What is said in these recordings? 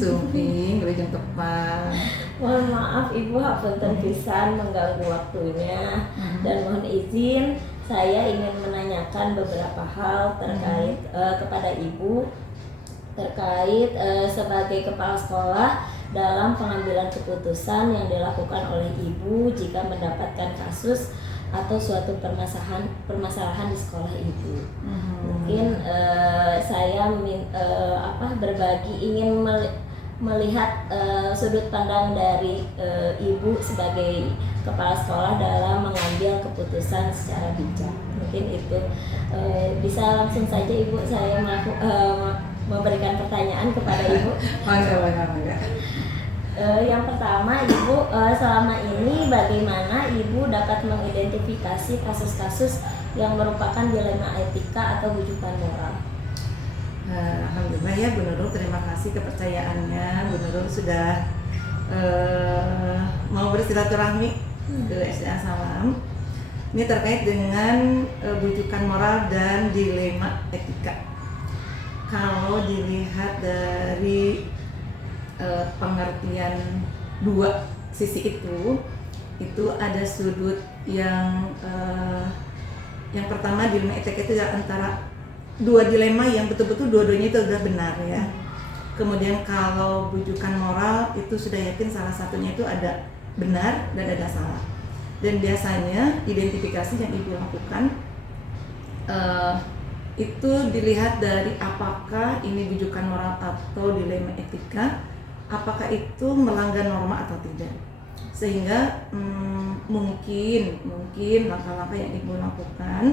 sumping wilujeng tepang. Mohon maaf Ibu hapunten pisan mengganggu waktunya dan mohon izin saya ingin menanyakan beberapa hal terkait kepada Ibu terkait sebagai kepala sekolah dalam pengambilan keputusan yang dilakukan oleh Ibu jika mendapatkan kasus atau suatu permasalahan di sekolah Ibu. Mungkin saya berbagi ingin melihat sudut pandang dari Ibu sebagai kepala sekolah dalam mengambil keputusan secara bijak. Mungkin itu bisa langsung saja Ibu saya memberikan pertanyaan kepada Ibu. Bangga. Yang pertama Ibu, selama ini bagaimana Ibu dapat mengidentifikasi kasus-kasus yang merupakan dilema etika atau bujukan moral? Alhamdulillah ya Bu Nurul, terima kasih kepercayaannya. Bu Nurul sudah mau bersilaturahmi ke SDA Salam. Ini terkait dengan bujukan moral dan dilema etika. Kalau dilihat dari pengertian dua sisi itu ada sudut yang pertama dilema etika itu antara dua dilema yang betul-betul dua-duanya itu sudah benar ya. Kemudian kalau bujukan moral itu sudah yakin salah satunya itu ada benar dan ada salah. Dan biasanya identifikasi yang Ibu lakukan itu dilihat dari apakah ini bujukan moral atau dilema etika, apakah itu melanggar norma atau tidak. Sehingga mungkin langkah-langkah yang Ibu lakukan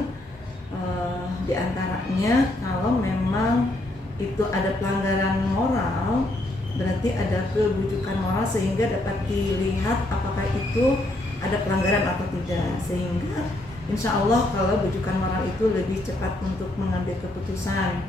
di antaranya kalau memang itu ada pelanggaran moral, berarti ada kebujukan moral sehingga dapat dilihat apakah itu ada pelanggaran atau tidak. Sehingga insya Allah kalau bujukan moral itu lebih cepat untuk mengambil keputusan.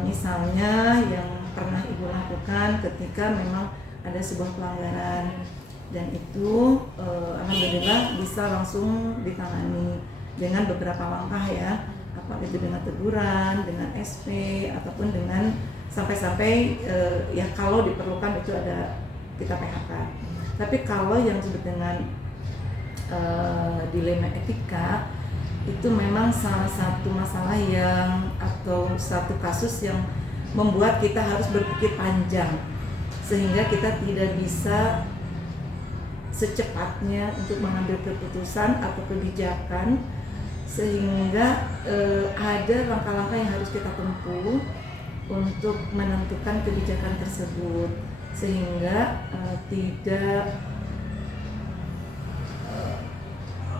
Misalnya yang pernah Ibu lakukan ketika memang ada sebuah pelanggaran dan itu alhamdulillah bisa langsung ditangani dengan beberapa langkah ya, apakah itu dengan teguran, dengan SP ataupun dengan sampai ya kalau diperlukan itu ada kita PHK. Tapi kalau yang disebut dengan dilema etika itu memang salah satu masalah yang atau satu kasus yang membuat kita harus berpikir panjang sehingga kita tidak bisa secepatnya untuk mengambil keputusan atau kebijakan, sehingga ada langkah-langkah yang harus kita tempuh untuk menentukan kebijakan tersebut sehingga tidak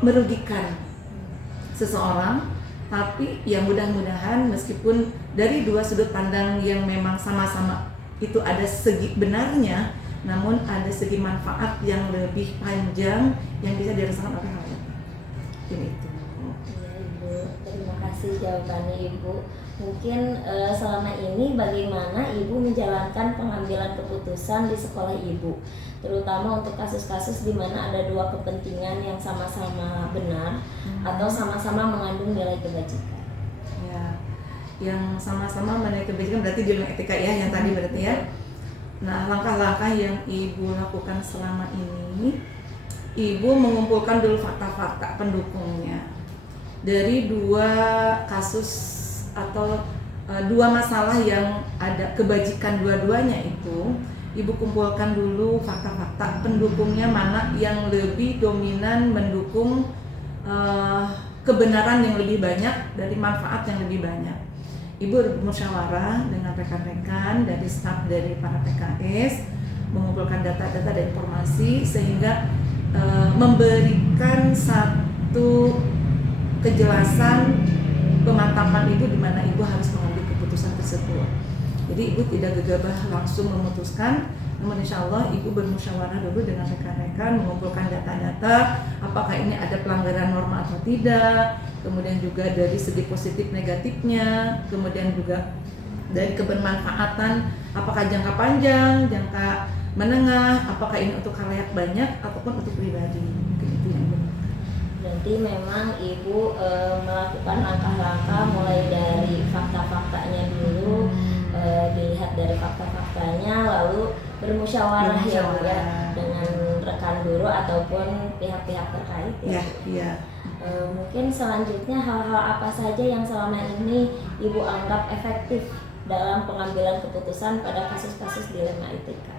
merugikan seseorang, tapi ya mudah-mudahan meskipun dari dua sudut pandang yang memang sama-sama itu ada segi benarnya, namun ada segi manfaat yang lebih panjang yang bisa dirasakan oleh rakyat. Ini itu. Ya Ibu, terima kasih jawabannya Ibu. Mungkin selama ini bagaimana Ibu menjalankan pengambilan keputusan di sekolah Ibu, terutama untuk kasus-kasus di mana ada dua kepentingan yang sama-sama benar atau sama-sama mengandung nilai kebajikan. Ya, yang sama-sama nilai kebajikan berarti dilema etika ya, yang tadi berarti ya. Nah, langkah-langkah yang Ibu lakukan selama ini, Ibu mengumpulkan dulu fakta-fakta pendukungnya dari dua kasus atau dua masalah yang ada kebajikan dua-duanya itu. Ibu kumpulkan dulu fakta-fakta pendukungnya mana yang lebih dominan mendukung kebenaran yang lebih banyak dari manfaat yang lebih banyak. Ibu musyawarah dengan rekan-rekan dari staf dari para PKS, mengumpulkan data-data dan informasi sehingga memberikan satu kejelasan pemantapan Ibu di mana Ibu harus mengambil keputusan tersebut. Jadi Ibu tidak gegabah langsung memutuskan, namun insya Allah Ibu bermusyawarah dulu dengan rekan-rekan, mengumpulkan data-data apakah ini ada pelanggaran norma atau tidak, kemudian juga dari segi positif negatifnya, kemudian juga dari kebermanfaatan apakah jangka panjang, jangka menengah, apakah ini untuk khalayak banyak ataupun untuk pribadi. Mungkin itu yang benar. Berarti memang Ibu melakukan langkah-langkah mulai dari fakta-faktanya dulu, dilihat dari fakta-faktanya lalu bermusyawarah ya Bu ya, Bermusyawarah. dengan rekan guru ataupun pihak-pihak terkait ya. Ya, iya. Mungkin selanjutnya hal-hal apa saja yang selama ini Ibu anggap efektif dalam pengambilan keputusan pada kasus-kasus dilema etika?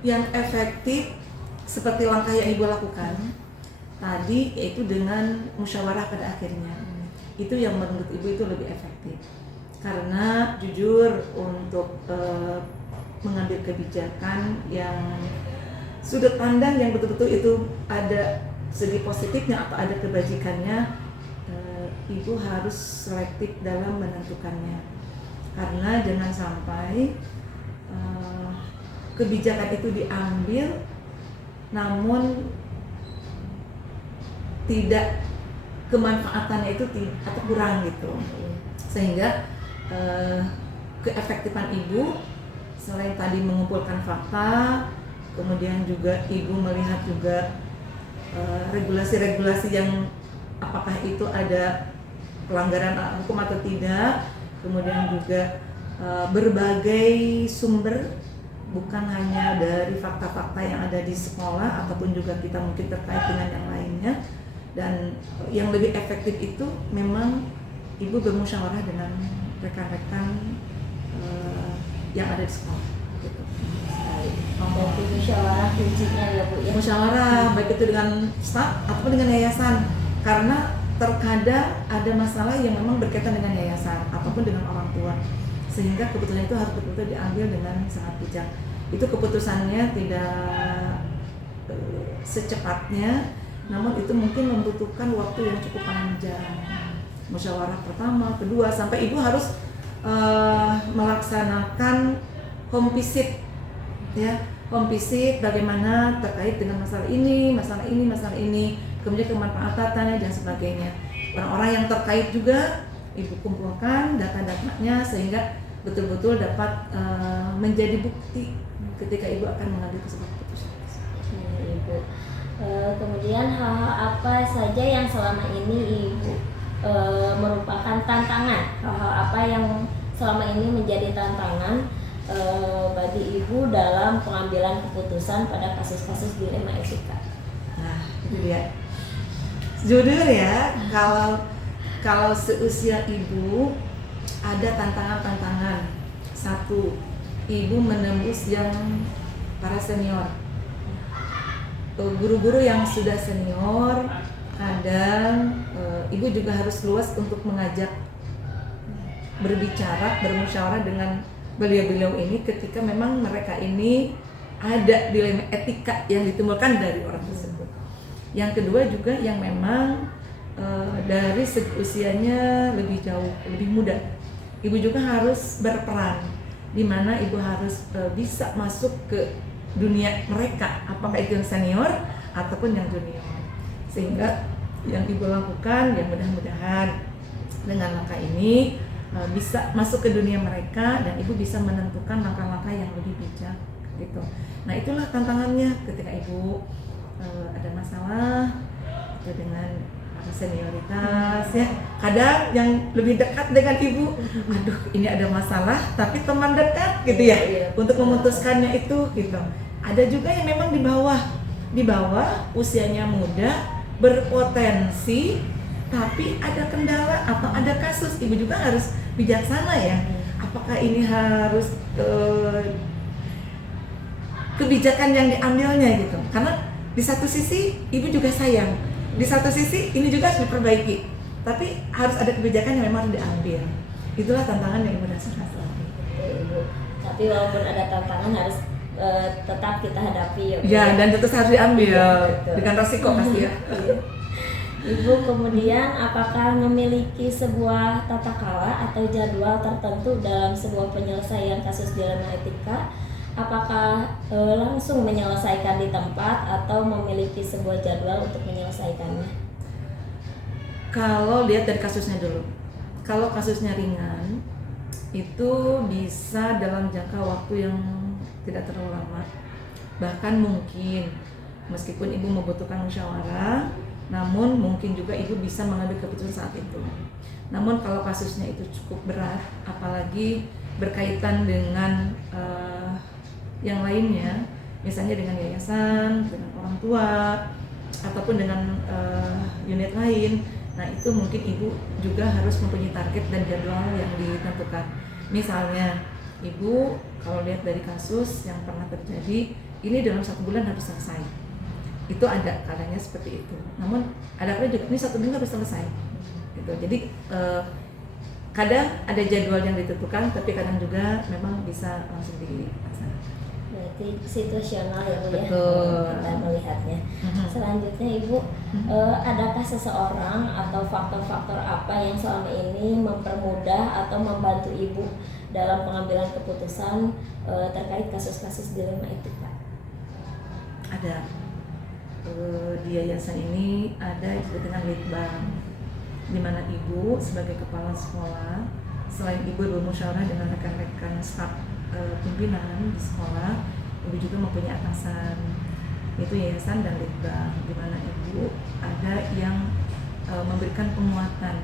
Yang efektif seperti langkah yang Ibu lakukan tadi, yaitu dengan musyawarah pada akhirnya. Itu yang menurut Ibu itu lebih efektif. Karena jujur untuk mengambil kebijakan yang sudut pandang yang betul-betul itu ada segi positifnya atau ada kebajikannya, Ibu harus selektif dalam menentukannya. Karena jangan sampai kebijakan itu diambil namun tidak kemanfaatannya itu atau kurang gitu, sehingga keefektifan Ibu selain tadi mengumpulkan fakta, kemudian juga Ibu melihat juga regulasi-regulasi yang apakah itu ada pelanggaran hukum atau tidak, kemudian juga berbagai sumber, bukan hanya dari fakta-fakta yang ada di sekolah ataupun juga kita mungkin terkait dengan yang lainnya. Dan yang lebih efektif itu memang Ibu bermusyawarah dengan rekan-rekan yang ada di sekolah gitu. Berarti musyawarah kuncinya ya Bu ya. Musyawarah baik itu dengan staf ataupun dengan yayasan, karena terkadang ada masalah yang memang berkaitan dengan yayasan ataupun dengan orang tua, sehingga keputusan itu harus betul-betul diambil dengan sangat bijak. Itu keputusannya tidak secepatnya, namun itu mungkin membutuhkan waktu yang cukup panjang. Musyawarah pertama, kedua, sampai Ibu harus melaksanakan home visit, ya, home visit bagaimana terkait dengan masalah ini, kemudian kemanfaatannya dan sebagainya. Orang-orang yang terkait juga Ibu kumpulkan data-datanya sehingga betul-betul dapat menjadi bukti ketika Ibu akan mengambil sebuah keputusan. Ibu. Kemudian hal-hal apa saja yang selama ini Ibu merupakan tantangan? Hal-hal apa yang selama ini menjadi tantangan bagi Ibu dalam pengambilan keputusan pada kasus-kasus dilema etika? Nah, itu dia. Jujur ya, kalau seusia Ibu ada tantangan-tantangan. Satu, Ibu menembus yang para senior. Guru-guru yang sudah senior, kadang Ibu juga harus luas untuk mengajak berbicara, bermusyawarah dengan beliau-beliau ini ketika memang mereka ini ada dilema etika yang ditimbulkan dari orang tersebut. Yang kedua juga yang memang dari segi usianya lebih jauh, lebih muda. Ibu juga harus berperan, di mana Ibu harus bisa masuk ke dunia mereka, apakah itu yang senior ataupun yang junior. Sehingga yang Ibu lakukan, ya mudah-mudahan dengan langkah ini bisa masuk ke dunia mereka dan Ibu bisa menentukan langkah-langkah yang lebih bijak gitu. Nah, itulah tantangannya ketika Ibu ada masalah dengan senioritas ya. Kadang yang lebih dekat dengan Ibu, aduh ini ada masalah, tapi teman dekat gitu ya, untuk memutuskannya itu gitu. Ada juga yang memang di bawah usianya muda, berpotensi, tapi ada kendala atau ada kasus. Ibu juga harus bijaksana ya. Apakah ini harus kebijakan yang diambilnya gitu. Karena di satu sisi Ibu juga sayang, di satu sisi ini juga harus diperbaiki, tapi harus ada kebijakan yang memang harus diambil. Itulah tantangan yang Ibu rasakan selama ini. Ibu. Tapi walaupun ada tantangan harus tetap kita hadapi ya. Ya, dan tetap harus diambil Betul. dengan resiko pasti ya. Ibu kemudian apakah memiliki sebuah tata cara atau jadwal tertentu dalam sebuah penyelesaian kasus dilema etika? Apakah langsung menyelesaikan di tempat atau memiliki sebuah jadwal untuk menyelesaikannya? Kalau lihat dari kasusnya dulu, kalau kasusnya ringan itu bisa dalam jangka waktu yang tidak terlalu lama. Bahkan mungkin meskipun Ibu membutuhkan musyawarah, namun mungkin juga Ibu bisa mengambil keputusan saat itu. Namun kalau kasusnya itu cukup berat, apalagi berkaitan dengan yang lainnya, misalnya dengan yayasan, dengan orang tua, ataupun dengan unit lain. Nah, itu mungkin ibu juga harus mempunyai target dan jadwal yang ditentukan. Misalnya, ibu kalau lihat dari kasus yang pernah terjadi, ini dalam 1 bulan harus selesai. Itu ada kalanya seperti itu. Namun ada kalanya juga ini 1 minggu harus selesai. Gitu. Jadi kadang ada jadwal yang ditentukan, tapi kadang juga memang bisa langsung dilaksanakan. Berarti situasional ya Bu ya. Betul. Kita melihatnya. Selanjutnya Ibu, adakah seseorang atau faktor-faktor apa yang selama ini mempermudah atau membantu Ibu dalam pengambilan keputusan terkait kasus-kasus dilema etika? Ada. Di yayasan ini ada yang disebut dengan litbang, di mana ibu sebagai kepala sekolah, selain ibu bermusyawarah dengan rekan-rekan staf pimpinan di sekolah, ibu juga mempunyai atasan, itu yayasan dan litbang, di mana ibu ada yang memberikan penguatan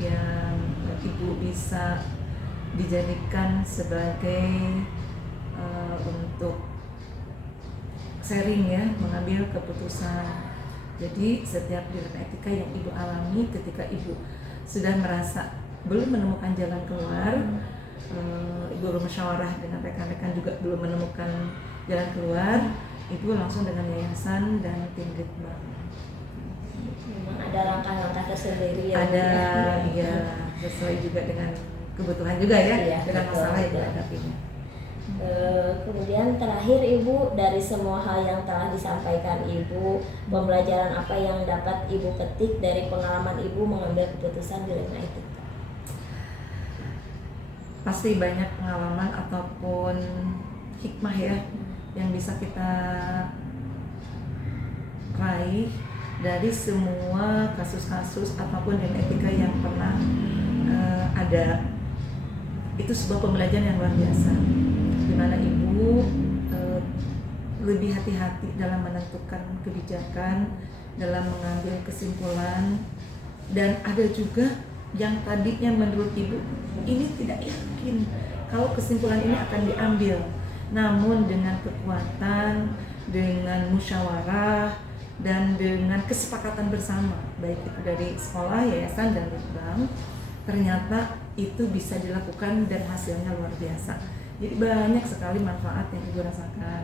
yang ibu bisa dijadikan sebagai untuk sharing ya, mengambil keputusan. Jadi setiap dilema etika yang ibu alami ketika ibu sudah merasa belum menemukan jalan keluar, ibu bermusyawarah dengan rekan-rekan juga belum menemukan jalan keluar, ibu langsung dengan yayasan dan tim litbang. Memang ada langkah-langkah tersendiri ya. Ada, iya, sesuai juga dengan kebutuhan juga ya, iya, dengan betul, masalah yang betul. dihadapinya. Kemudian terakhir Ibu, dari semua hal yang telah disampaikan Ibu, pembelajaran apa yang dapat Ibu ketik dari pengalaman Ibu mengambil keputusan dilema etika? Pasti banyak pengalaman ataupun hikmah ya yang bisa kita raih dari semua kasus-kasus ataupun dilema etika yang pernah ada. Itu sebuah pembelajaran yang luar biasa, di mana ibu lebih hati-hati dalam menentukan kebijakan, dalam mengambil kesimpulan, dan ada juga yang tadinya menurut ibu ini tidak yakin kalau kesimpulan ini akan diambil, namun dengan kekuatan, dengan musyawarah, dan dengan kesepakatan bersama, baik itu dari sekolah, yayasan, dan litbang, ternyata itu bisa dilakukan dan hasilnya luar biasa. Jadi banyak sekali manfaat yang ibu rasakan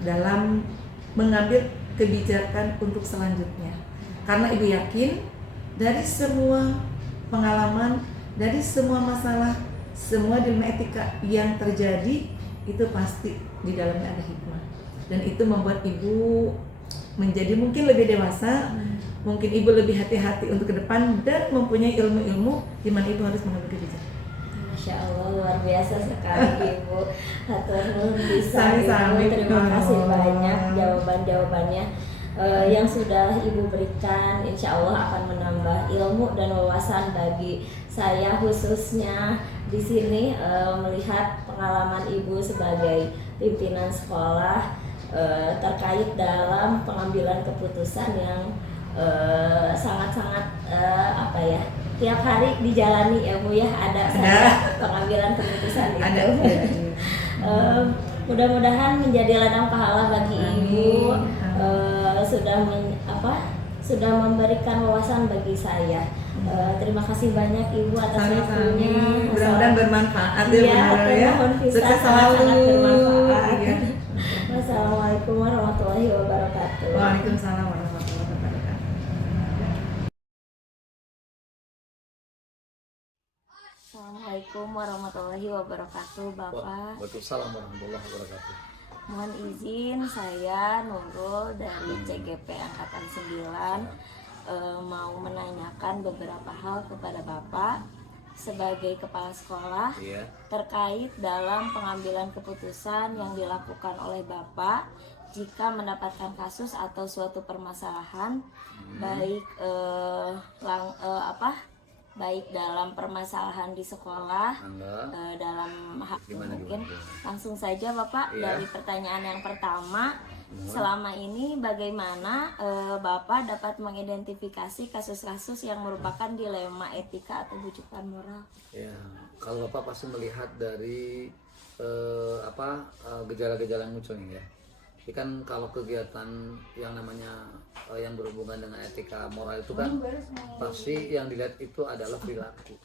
dalam mengambil kebijakan untuk selanjutnya. Karena ibu yakin dari semua pengalaman, dari semua masalah, semua dilema etika yang terjadi itu pasti di dalamnya ada hikmah. Dan itu membuat ibu menjadi mungkin lebih dewasa, mungkin ibu lebih hati-hati untuk ke depan dan mempunyai ilmu-ilmu di mana ibu harus mengambil kebijakan. Masya Allah, luar biasa sekali Ibu. Hatur nuhun bisa Sami-sami. Ibu. Terima kasih banyak jawaban-jawabannya yang sudah Ibu berikan. Insya Allah akan menambah ilmu dan wawasan bagi saya, khususnya di sini melihat pengalaman Ibu sebagai pimpinan sekolah terkait dalam pengambilan keputusan yang sangat-sangat apa ya, tiap hari dijalani ya Bu ya, ada saja pengambilan keputusan itu. Ada. Mudah-mudahan menjadi ladang pahala bagi Ibu. Sudah memberikan wawasan bagi saya. Terima kasih banyak Ibu atas waktunya. Mudah-mudahan bermanfaat ya, Iya, benar ya. Sukses selalu. Sangat bermanfaat. Iya. Wassalamualaikum warahmatullahi wabarakatuh. Waalaikumsalam warahmatullahi wabarakatuh. Assalamualaikum warahmatullahi wabarakatuh, Bapak. Waalaikumsalam warahmatullahi wabarakatuh. Mohon izin, saya Nurul dari CGP Angkatan 9 mau menanyakan beberapa hal kepada Bapak sebagai kepala sekolah terkait dalam pengambilan keputusan yang dilakukan oleh Bapak jika mendapatkan kasus atau suatu permasalahan, baik baik dalam permasalahan di sekolah, dalam hak mungkin. Langsung saja Bapak, dari pertanyaan yang pertama, selama ini bagaimana Bapak dapat mengidentifikasi kasus-kasus yang merupakan dilema etika atau bujukan moral? Ya, kalau Bapak pasti melihat dari gejala-gejala yang muncul nih ya. Jadi kan kalau kegiatan yang namanya yang berhubungan dengan etika moral itu kan pasti yang dilihat itu adalah perilaku.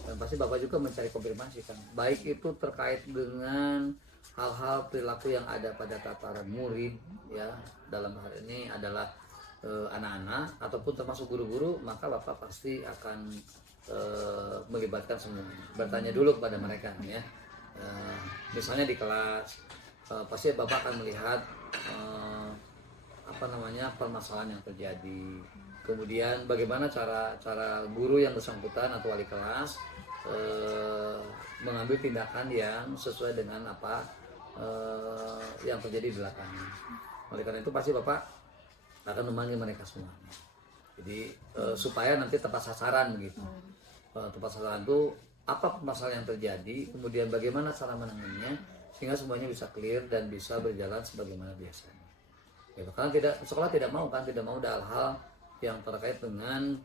Dan pasti Bapak juga mencari konfirmasi kan, baik itu terkait dengan hal-hal perilaku yang ada pada tataran murid ya, dalam hal ini adalah anak-anak ataupun termasuk guru-guru, maka Bapak pasti akan melibatkan semuanya, bertanya dulu kepada mereka ya. Misalnya di kelas pasti Bapak akan melihat permasalahan yang terjadi, kemudian bagaimana cara guru yang bersangkutan atau wali kelas mengambil tindakan yang sesuai dengan apa yang terjadi di belakangnya. Oleh karena itu pasti Bapak akan memanggil mereka semuanya. Jadi supaya nanti tepat sasaran begitu. Tepat sasaran itu apa permasalahan yang terjadi, kemudian bagaimana cara menanganinya sehingga semuanya bisa clear dan bisa berjalan sebagaimana biasanya. Gitu. Karena sekolah tidak mau ada hal-hal yang terkait dengan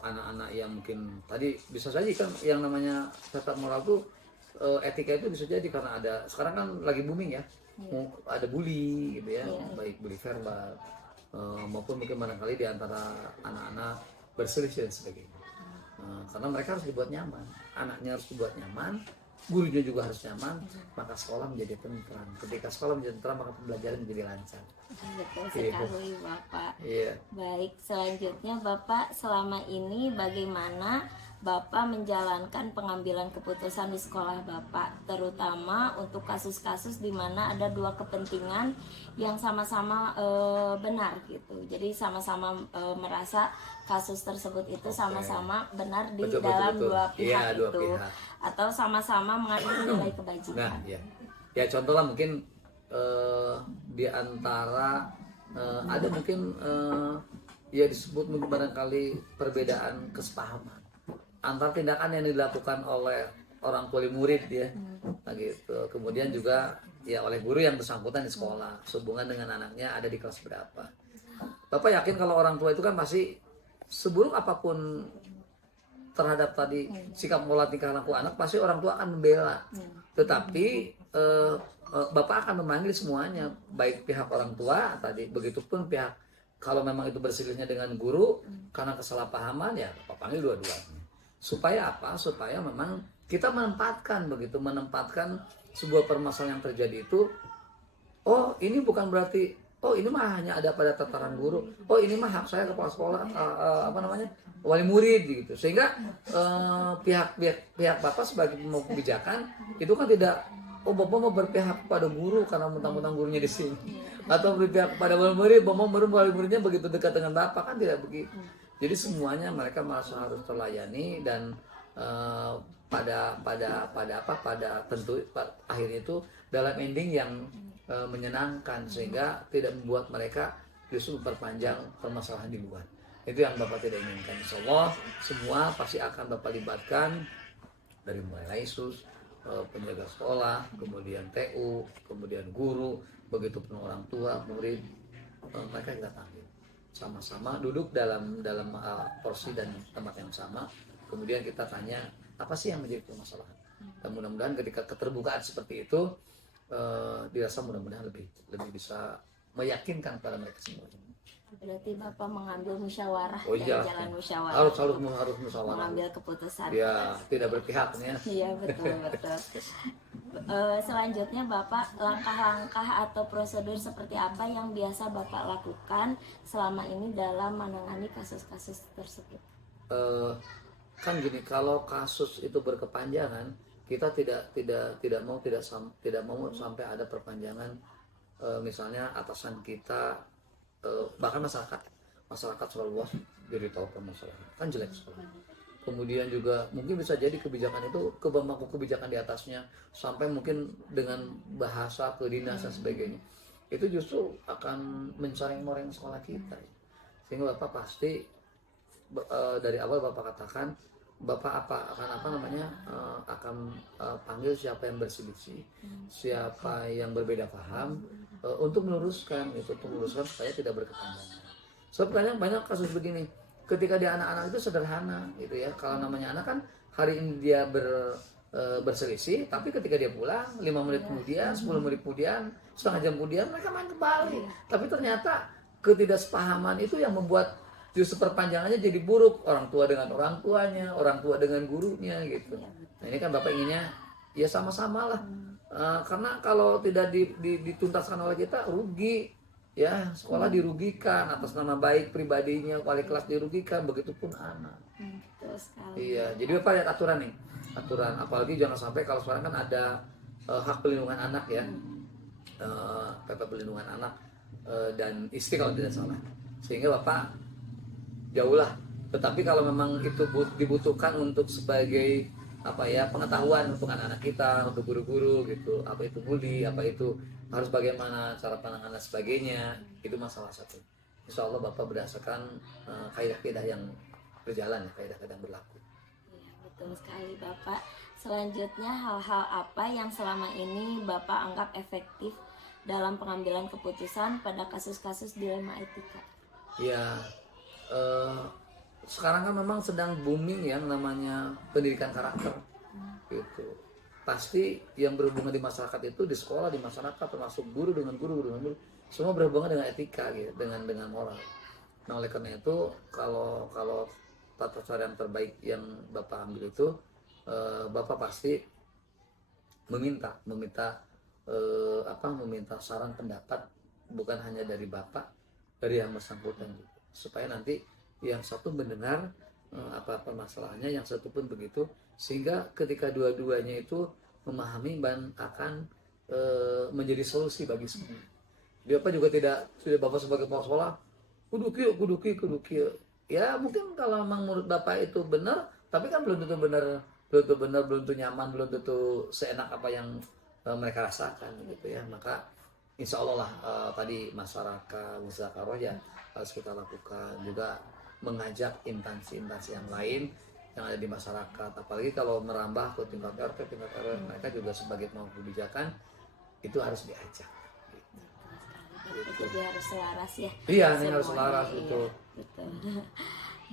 anak-anak yang mungkin tadi bisa saja kan yang namanya tata moral itu etika itu bisa jadi karena ada sekarang kan lagi booming ya, ada bully gitu ya, baik bully verbal maupun mungkin barangkali di antara anak-anak berselisih dan sebagainya. Karena mereka harus dibuat nyaman, anaknya harus dibuat nyaman, gurunya juga harus nyaman, maka sekolah menjadi tentram. Ketika sekolah menjadi tentram, maka pembelajaran menjadi lancar. Betul sekali Bapak. Iya. Baik, selanjutnya Bapak selama ini bagaimana Bapak menjalankan pengambilan keputusan di sekolah Bapak, terutama untuk kasus-kasus di mana ada dua kepentingan yang sama-sama benar gitu. Jadi sama-sama merasa kasus tersebut itu sama-sama benar di dalam dua pihak dua itu, pihak. Atau sama-sama mengandung nilai kebajikan. Nah, ya contohlah mungkin di antara ada mungkin ya disebut mungkin barangkali perbedaan kesepahaman antar tindakan yang dilakukan oleh orang tua murid ya, nah, gitu. Kemudian juga ya oleh guru yang bersangkutan di sekolah, sehubungan dengan anaknya ada di kelas berapa. Bapak yakin kalau orang tua itu kan masih seburuk apapun terhadap tadi sikap pola tingkah laku anak, pasti orang tua akan membela. Tetapi Bapak akan memanggil semuanya, baik pihak orang tua tadi, begitupun pihak kalau memang itu berselisihnya dengan guru karena kesalahpahaman ya Bapak panggil dua-duanya. Supaya apa? Supaya memang kita menempatkan sebuah permasalahan yang terjadi itu, oh ini bukan berarti oh ini mah hanya ada pada tataran guru, oh ini mah hak saya kepala sekolah wali murid gitu. Sehingga pihak Bapak sebagai pemangku kebijakan itu kan tidak, oh Bapak mau berpihak pada guru karena mentang-mentang gurunya di sini, atau berpihak pada wali murid, wali muridnya begitu dekat dengan Bapak, kan tidak begitu. Jadi semuanya mereka merasa harus terlayani dan pada akhirnya itu dalam ending yang menyenangkan, sehingga tidak membuat mereka justru memperpanjang permasalahan di luar. Itu yang Bapak tidak inginkan. Insyaallah semua pasti akan Bapak libatkan, dari mulai Laisus, penjaga sekolah, kemudian TU, kemudian guru, begitupun orang tua, murid, mereka kita panggil sama-sama duduk dalam porsi dan tempat yang sama. Kemudian kita tanya apa sih yang menjadi permasalahan, dan mudah-mudahan ketika keterbukaan seperti itu dirasa mudah-mudahan lebih bisa meyakinkan pada mereka semua. Berarti Bapak mengambil musyawarah jalan musyawarah. Harus musyawarah. Mengambil keputusan. Ya, tidak berpihak ya. Iya, betul. Selanjutnya Bapak, langkah-langkah atau prosedur seperti apa yang biasa Bapak lakukan selama ini dalam menangani kasus-kasus tersebut? Kan gini, kalau kasus itu berkepanjangan, kita tidak mau sampai ada perpanjangan, misalnya atasan kita, bahkan masyarakat selalu luas jadi tahu permasalahan, kan jelek sekali. Kemudian juga mungkin bisa jadi kebijakan itu pemangku kebijakan di atasnya sampai mungkin dengan bahasa kedinasan sebagainya, itu justru akan mencoreng-moreng sekolah kita. Sehingga Bapak pasti dari awal Bapak katakan Bapak akan panggil siapa yang berselisih, siapa yang berbeda paham, untuk meluruskan itu, untuk meluruskan supaya tidak berkepanjangan. Sebab banyak kasus begini, ketika dia anak-anak itu sederhana gitu ya. Kalau namanya anak kan hari ini dia berselisih, tapi ketika dia pulang 5 menit kemudian, 10 menit kemudian, setengah jam kemudian mereka main kembali. Tapi ternyata ketidaksepahaman itu yang membuat justru perpanjangannya jadi buruk, orang tua dengan orang tuanya, orang tua dengan gurunya gitu. Nah ini kan Bapak inginnya ya sama-sama lah. Karena kalau tidak dituntaskan oleh kita rugi ya, sekolah dirugikan, atas nama baik pribadinya, wali kelas dirugikan, begitupun anak. Betul sekali. Iya, jadi Bapak lihat aturan nih, aturan, apalagi jangan sampai kalau sekarang kan ada hak pelindungan anak ya, PP pelindungan anak dan istri kalau tidak salah, sehingga Bapak jauhlah. Tetapi kalau memang itu dibutuhkan untuk sebagai pengetahuan untuk anak-anak kita, untuk guru-guru gitu, apa itu bully, apa itu harus bagaimana cara penanganan sebagainya, itu masalah satu. Insya Allah Bapak berdasarkan kaidah-kaidah yang berjalan, kaidah-kaidah yang berlaku. Iya, betul sekali Bapak. Selanjutnya, hal-hal apa yang selama ini Bapak anggap efektif dalam pengambilan keputusan pada kasus-kasus dilema etika? Ya, sekarang kan memang sedang booming yang namanya pendidikan karakter gitu. Pasti yang berhubungan di masyarakat itu, di sekolah, di masyarakat, termasuk guru dengan guru, semua berhubungan dengan etika gitu, dengan moral. Nah oleh karena itu kalau tata cara yang terbaik yang Bapak ambil itu, Bapak pasti meminta saran pendapat, bukan hanya dari Bapak, dari yang bersangkutan gitu, supaya nanti yang satu mendengar apa masalahnya, yang satu pun begitu, sehingga ketika dua-duanya itu memahami dan akan menjadi solusi bagi semua. Dia apa juga tidak, sudah Bapak sebagai kepala sekolah kudu kieu. Ya mungkin kalau memang menurut Bapak itu benar, tapi kan belum tentu benar, belum tentu nyaman, belum tentu seenak apa yang mereka rasakan gitu ya. Maka insya Allah lah tadi masyarakat musyawarah ya harus kita lakukan, juga mengajak instansi-instansi yang lain yang ada di masyarakat, apalagi kalau merambah ke tingkat RT, tingkat RW, mereka juga sebagai pemangku kebijakan itu harus diajak. Jadi harus selaras ya. Iya, ini harus selaras itu. Betul.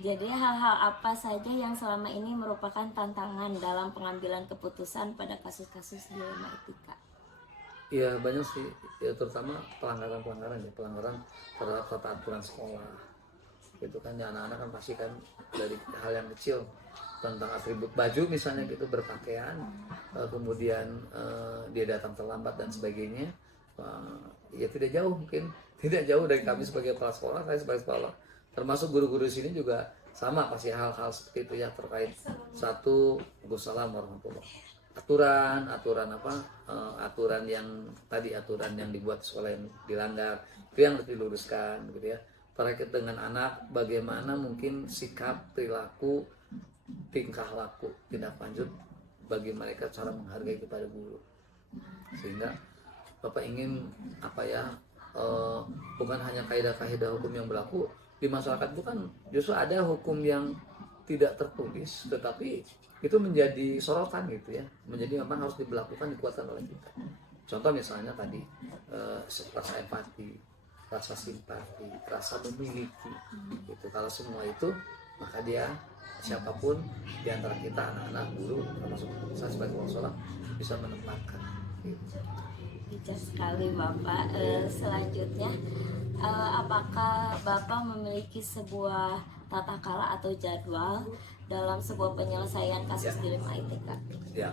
Jadi hal-hal apa saja yang selama ini merupakan tantangan dalam pengambilan keputusan pada kasus-kasus dilema etika? Iya banyak sih, ya, terutama pelanggaran terhadap tata aturan sekolah. Itu kan ya, anak-anak kan pasti kan dari hal yang kecil tentang atribut baju misalnya gitu, berpakaian, kemudian dia datang terlambat dan sebagainya. Ya tidak jauh dari kami sebagai kepala sekolah, saya sebagai sekolah, termasuk guru-guru sini juga sama pasti hal-hal seperti itu ya, terkait satu, Waalaikumsalam warahmatullahi, aturan yang dibuat sekolah yang dilanggar, itu yang harus diluruskan gitu ya. Terkait dengan anak, bagaimana mungkin sikap, perilaku, tingkah laku, tindak lanjut bagi mereka, cara menghargai kepada guru, sehingga Bapak ingin bukan hanya kaidah-kaidah hukum yang berlaku di masyarakat itu kan, justru ada hukum yang tidak tertulis tetapi itu menjadi sorotan gitu ya, menjadi memang harus diberlakukan, dikuatkan oleh kita. Contoh misalnya tadi rasa empati, rasa simpati, rasa memiliki gitu. Kalau semua itu, maka dia siapapun di antara kita, anak-anak, guru, termasuk saya sebagai kepala bisa menempatkan gitu. Bijak sekali Bapak. Selanjutnya, apakah Bapak memiliki sebuah tata cara atau jadwal dalam sebuah penyelesaian kasus dilema etika? Ya,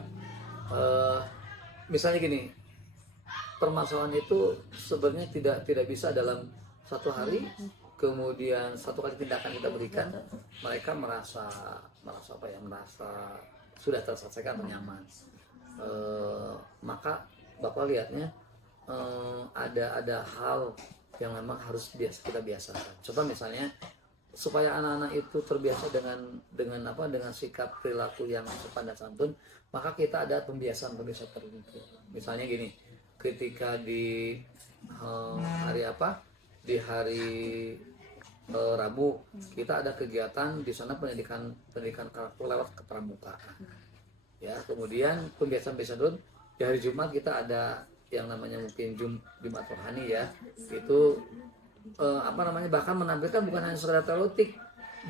misalnya gini, permasalahan itu sebenarnya tidak bisa dalam satu hari, kemudian satu kali tindakan kita berikan, mereka merasa sudah terselesaikan atau nyaman. Maka Bapak lihatnya ada hal yang memang harus kita biasakan. Contoh misalnya supaya anak-anak itu terbiasa dengan sikap perilaku yang sopan dan santun, maka kita ada pembiasaan tertentu. Misalnya gini, ketika di hari Rabu kita ada kegiatan di sana pendidikan karakter lewat kepramukaan. Ya, kemudian pembiasaan dulu di hari Jumat kita ada yang namanya mungkin Jumat rohani ya. Itu bahkan menampilkan bukan hanya sekedar teolotik,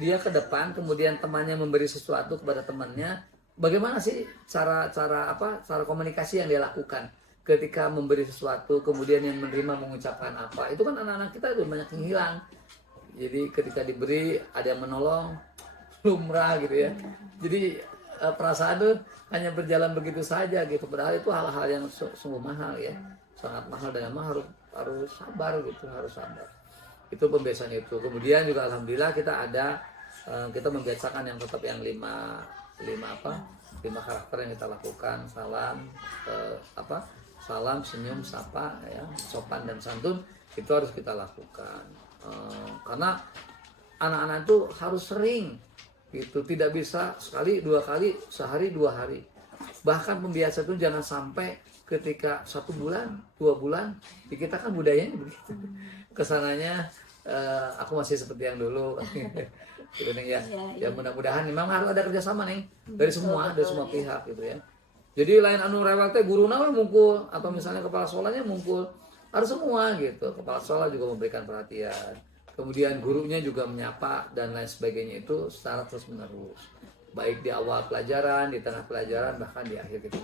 dia ke depan kemudian temannya memberi sesuatu kepada temannya. Bagaimana sih cara komunikasi yang dia lakukan ketika memberi sesuatu, kemudian yang menerima mengucapkan apa? Itu kan anak-anak kita udah banyak yang hilang. Jadi ketika diberi ada yang menolong, lumrah gitu ya. Jadi perasaan tuh hanya berjalan begitu saja gitu. Padahal itu hal-hal yang sungguh mahal ya, sangat mahal dan memang harus sabar gitu, harus sabar. Itu pembiasaan itu. Kemudian juga alhamdulillah kita ada kita membiasakan yang tetap yang lima karakter yang kita lakukan. Salam, senyum, sapa, ya, sopan dan santun itu harus kita lakukan. Karena anak-anak itu harus sering gitu, tidak bisa sekali, 2 kali, sehari, 2 hari. Bahkan pembiasaan itu jangan sampai ketika 1 bulan, 2 bulan, di kita kan budayanya begitu. Kesananya aku masih seperti yang dulu. Gitu nih ya. Ya mudah-mudahan memang harus ada kerjasama nih dari semua pihak gitu ya. Jadi lain anu rewel teh guruna we mungkul atau misalnya kepala sekolahnya mungkul, harus semua gitu. Kepala sekolah juga memberikan perhatian. Kemudian gurunya juga menyapa dan lain sebagainya itu secara terus-menerus. Baik di awal pelajaran, di tengah pelajaran, bahkan di akhir gitu.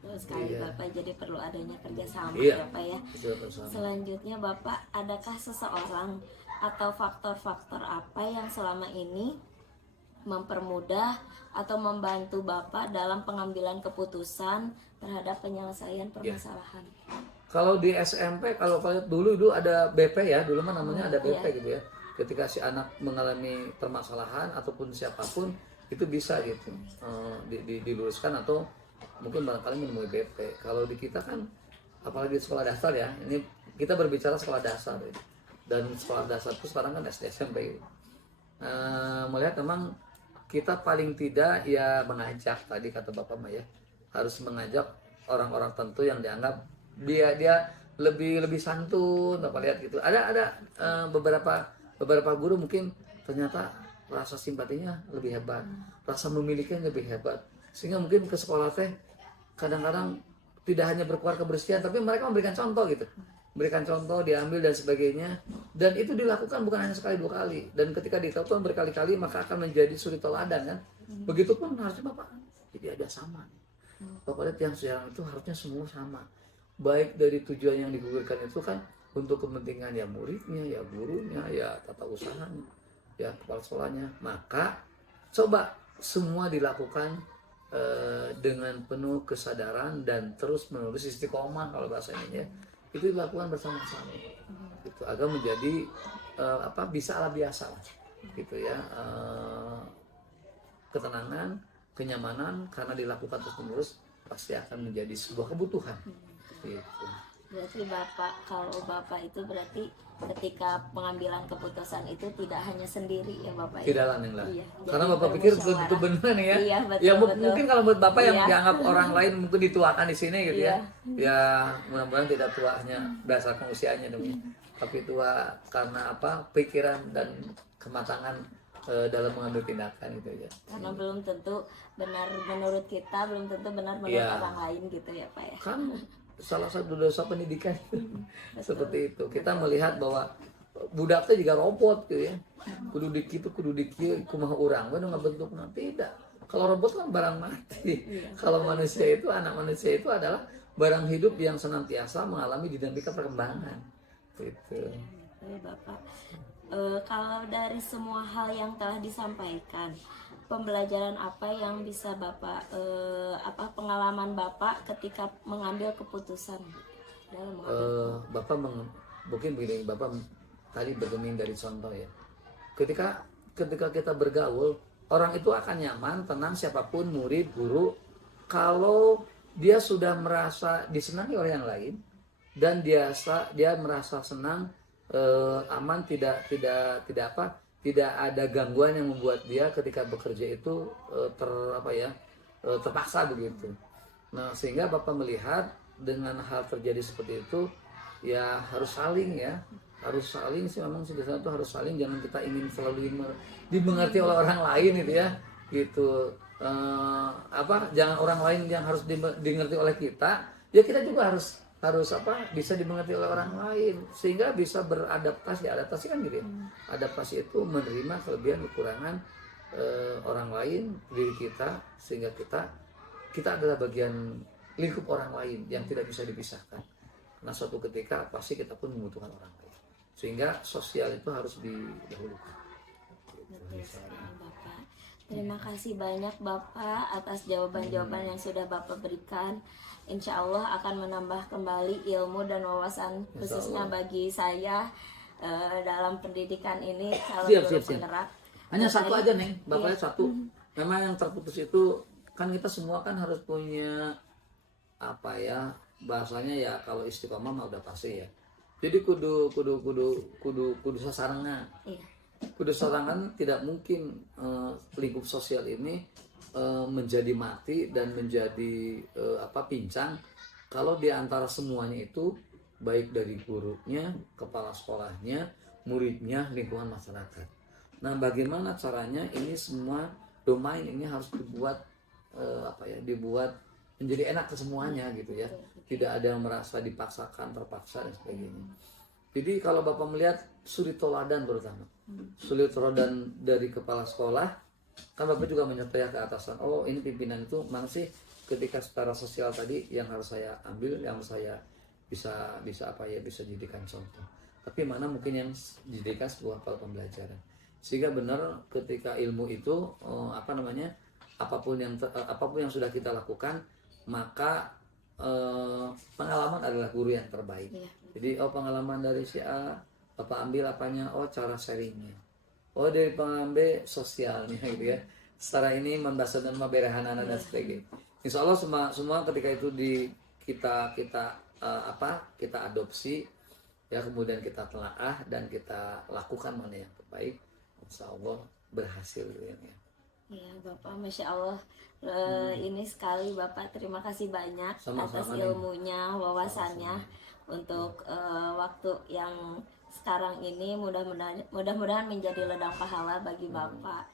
Betul sekali Bapak, jadi perlu adanya kerjasama ya Bapak ya. Selanjutnya Bapak, adakah seseorang atau faktor-faktor apa yang selama ini mempermudah atau membantu Bapak dalam pengambilan keputusan terhadap penyelesaian permasalahan? Kalau di SMP, kalau dulu ada BP ya, dulu mah namanya ada BP gitu ya. Ketika si anak mengalami permasalahan ataupun siapapun itu bisa gitu diluruskan atau mungkin barangkali menemui BP. Kalau di kita kan apalagi di sekolah dasar ya, ini kita berbicara sekolah dasar ya. Dan sekolah dasar itu sekarang kan SD SMP. Melihat memang kita paling tidak ya mengajak, tadi kata Bapak Maya, harus mengajak orang-orang tentu yang dianggap dia lebih santun. Bapak lihat gitu. Ada beberapa guru mungkin ternyata rasa simpatinya lebih hebat, rasa memilikinya lebih hebat, sehingga mungkin ke sekolah teh kadang-kadang tidak hanya berkuar kebersihan, tapi mereka memberikan contoh gitu, berikan contoh, diambil dan sebagainya. Dan itu dilakukan bukan hanya sekali 2 kali, dan ketika dilakukan berkali-kali maka akan menjadi suri teladan kan. Begitupun harusnya Bapak, jadi ada sama. Bapak lihat yang sekarang itu harusnya semua sama, baik dari tujuan yang digugurkan itu kan untuk kepentingan ya muridnya, ya gurunya, ya tata usahanya, ya kepala sekolahnya. Maka coba semua dilakukan dengan penuh kesadaran dan terus menerus istiqomah kalau bahasa ini ya. Itu dilakukan bersama-sama gitu, agar menjadi bisa ala biasa gitu ya, ketenangan, kenyamanan, karena dilakukan terus-menerus pasti akan menjadi sebuah kebutuhan gitu. Berarti kalau Bapak itu berarti ketika pengambilan keputusan itu tidak hanya sendiri ya Bapak? Tidak lain lah. Iya, karena Bapak pikir itu benar ya. Iya, betul, ya mungkin kalau buat Bapak yang iya. dianggap orang lain mungkin dituakan di sini gitu ya. Ya mudah-mudahan tidak tuanya berdasarkan usianya demi. Tapi tua karena pikiran dan kematangan dalam mengambil tindakan gitu ya. Karena belum tentu benar menurut kita, belum tentu benar menurut orang lain gitu ya Pak ya. Kan salah satu dosa pendidikan seperti itu. Kita melihat bahwa budaknya juga robot gitu ya. Kudu dikitu kumaha urang we nu ngabentukna. Tidak. Kalau robot kan barang mati. Kalau manusia itu, anak manusia itu adalah barang hidup yang senantiasa mengalami dinamika perkembangan. Gitu. Bapak. Kalau dari semua hal yang telah disampaikan, pembelajaran apa yang bisa Bapak pengalaman Bapak ketika mengambil keputusan dalam Bapak mungkin begini, Bapak tadi bergeming dari contoh ya. Ketika kita bergaul, orang itu akan nyaman, tenang, siapapun murid, guru, kalau dia sudah merasa disenangi oleh yang lain dan dia merasa senang, aman, tidak ada gangguan yang membuat dia ketika bekerja itu terpaksa begitu. Nah, sehingga Bapak melihat dengan hal terjadi seperti itu ya harus saling ya, harus saling sih, memang sih di sana tuh harus saling, jangan kita ingin selalu dimengerti oleh orang lain gitu ya gitu. Jangan orang lain yang harus dimengerti oleh kita, ya kita juga harus bisa dimengerti oleh orang lain sehingga bisa adaptasi kan gitu ya. Adaptasi itu menerima kelebihan kekurangan orang lain, diri kita, sehingga kita adalah bagian lingkup orang lain yang tidak bisa dipisahkan. Nah suatu ketika pasti kita pun membutuhkan orang lain, sehingga sosial itu harus didahulukan. Betul sekali, Bapak. Terima kasih banyak Bapak atas jawaban-jawaban yang sudah Bapak berikan. Insya Allah akan menambah kembali ilmu dan wawasan khususnya bagi saya dalam pendidikan ini calon guru penggerak. Hanya satu aja Neng, Bapaknya satu. Memang yang terputus itu kan kita semua kan harus punya bahasanya ya, kalau istiqomah mah udah pasti ya. Jadi kudu sasarangan. Iya. Kudu sasarangan, tidak mungkin lingkup sosial ini menjadi mati dan menjadi pincang kalau di antara semuanya itu, baik dari gurunya, kepala sekolahnya, muridnya, lingkungan masyarakat. Nah, bagaimana caranya ini semua domain ini harus dibuat menjadi enak ke semuanya gitu ya. Tidak ada yang merasa dipaksakan, terpaksa dan sebagainya. Jadi kalau Bapak melihat suri toladan terutama, suri toladan dari kepala sekolah, kan Bapak juga menyertai ke atasan. Oh ini pimpinan itu memang sih ketika secara sosial tadi yang harus saya ambil, yang saya bisa jadikan contoh. Tapi mana mungkin yang dijadikan sebuah pembelajaran. Sehingga benar ketika ilmu itu apapun yang sudah kita lakukan, maka pengalaman adalah guru yang terbaik. Iya. Jadi pengalaman dari si A, Bapak ambil apanya? Cara sharingnya. Dari pengalaman B, sosialnya gitu ya. Secara ini membahas dan memberehanana dan sebagainya. Insya Allah semua ketika itu kita adopsi ya, kemudian kita telaah dan kita lakukan mana yang terbaik, insya Allah berhasil gitu ya. Iya Bapak, Masya Allah. Ini sekali Bapak, terima kasih banyak atas ilmunya, wawasannya untuk waktu yang sekarang ini. Mudah-mudahan menjadi ladang pahala bagi Bapak.